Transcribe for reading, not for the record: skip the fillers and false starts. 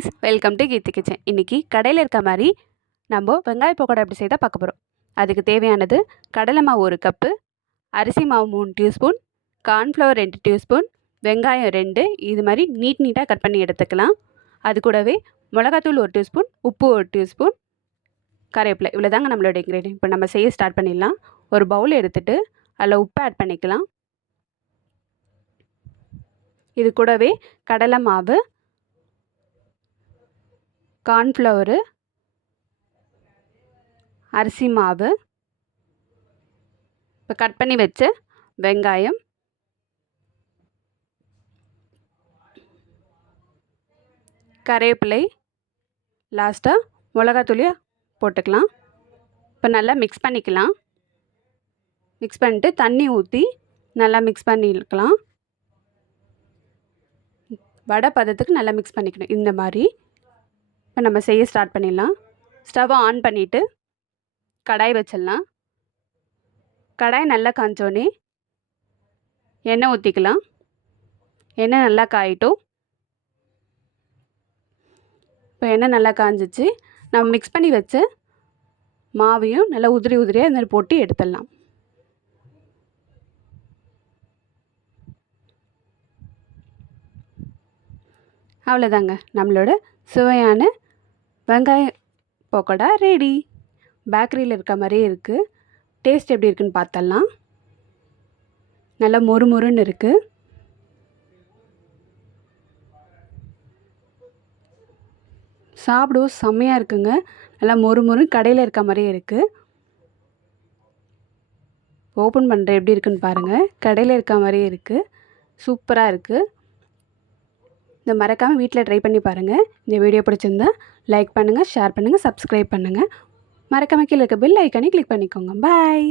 guys, welcome to Keerthi kitchen. இன்னைக்கு கடையில் இருக்க மாதிரி நம்ம வெங்காய பக்கோடா எப்படி செய்தால் பார்க்க போகிறோம். அதுக்கு தேவையானது கடலை மாவு 1 கப்பு, அரிசி மாவு 3 டீஸ்பூன், கார்ன்ஃப்ளவர் 2 டீஸ்பூன், வெங்காயம் 2 இது மாதிரி நீட்டாக கட் பண்ணி எடுத்துக்கலாம். அது கூடவே மிளகாத்தூள் 1 டீஸ்பூன், உப்பு 1 டீஸ்பூன், கறிவேப்பிலை. இவ்வளோ தாங்க நம்மளோட இன்க்ரீடியன்ட். இப்போ நம்ம செய்ய ஸ்டார்ட் பண்ணிடலாம். ஒரு பவுல் எடுத்துகிட்டு அதில் உப்பு ஆட் பண்ணிக்கலாம். இது கூடவே கடலை மாவு, கார்ன்ஃப்ளவரு, அரிசி மாவு, இப்போ கட் பண்ணி வச்ச வெங்காயம், கறிவேப்பிலை, லாஸ்ட்டாக மிளகாத்தூளியை போட்டுக்கலாம். இப்போ நல்லா மிக்ஸ் பண்ணிக்கலாம். மிக்ஸ் பண்ணிட்டு தண்ணி ஊற்றி நல்லா மிக்ஸ் பண்ணிக்கலாம். வடை பதத்துக்கு நல்லா மிக்ஸ் பண்ணிக்கணும் இந்த மாதிரி. இப்போ நம்ம செய்ய ஸ்டார்ட் பண்ணிடலாம். ஸ்டவ்வை ஆன் பண்ணிவிட்டு கடாய் வச்சிடலாம். கடாய் நல்லா காஞ்சோடனே எண்ணெய் ஊற்றிக்கலாம். எண்ணெய் நல்லா காயிட்டும். இப்போ எண்ணெய் நல்லா காஞ்சிச்சு. நம்ம மிக்ஸ் பண்ணி வச்ச மாவையும் நல்லா உதிரியாக இந்த மாதிரி போட்டு எடுத்துடலாம். அவ்வளோதாங்க, நம்மளோட சுவையான வெங்காய பக்கோடா ரெடி. பேக்கரியில் இருக்க மாதிரியே இருக்குது. டேஸ்ட் எப்படி இருக்குன்னு பார்த்தலாம். நல்லா மொறுமொறுன்னு இருக்குது. சாப்பிடவும் செம்மையாக இருக்குங்க. நல்லா மொறுமொறுன்னு கடையில் இருக்க மாதிரியே இருக்குது. ஓப்பன் பண்ணுற எப்படி இருக்குன்னு பாருங்கள். கடையில் இருக்க மாதிரியே இருக்குது. சூப்பராக இருக்குது. இந்த மறக்காமல் வீட்டில் ட்ரை பண்ணி பாருங்கள். இந்த வீடியோ பிடிச்சிருந்தா லைக் பண்ணுங்கள், ஷேர் பண்ணுங்கள், சப்ஸ்கிரைப் பண்ணுங்கள். மறக்காமல் கீழே இருக்க பெல் ஐக்கானே கிளிக் பண்ணிக்கோங்க. பாய்.